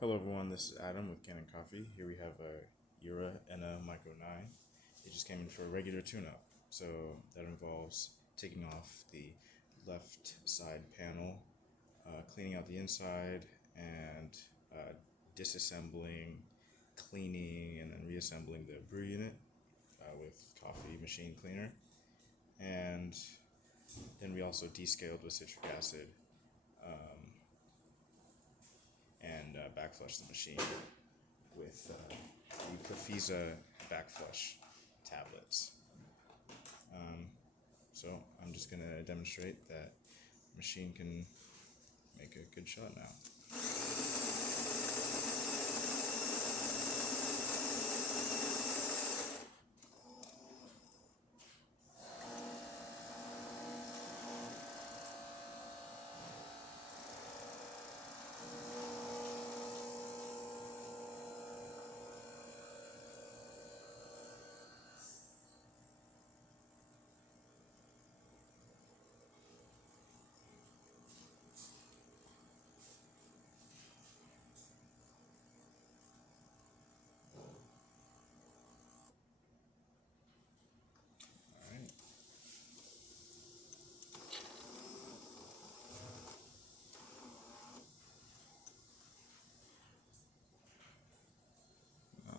Hello everyone, this is Adam with Kanen Coffee. Here we have a Jura and a Micro 9. It just came in for a regular tune-up. So that involves taking off the left side panel, cleaning out the inside, and disassembling, cleaning, and then reassembling the brew unit with coffee machine cleaner. And then we also descaled with citric acid and backflushed the machine with the Profisa backflush tablets. So I'm just going to demonstrate that machine can make a good shot now.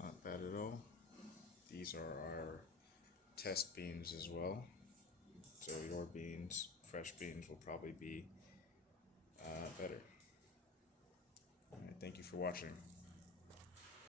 Not bad at all. These are our test beans as well. So your beans, fresh beans, will probably be better. All right, thank you for watching.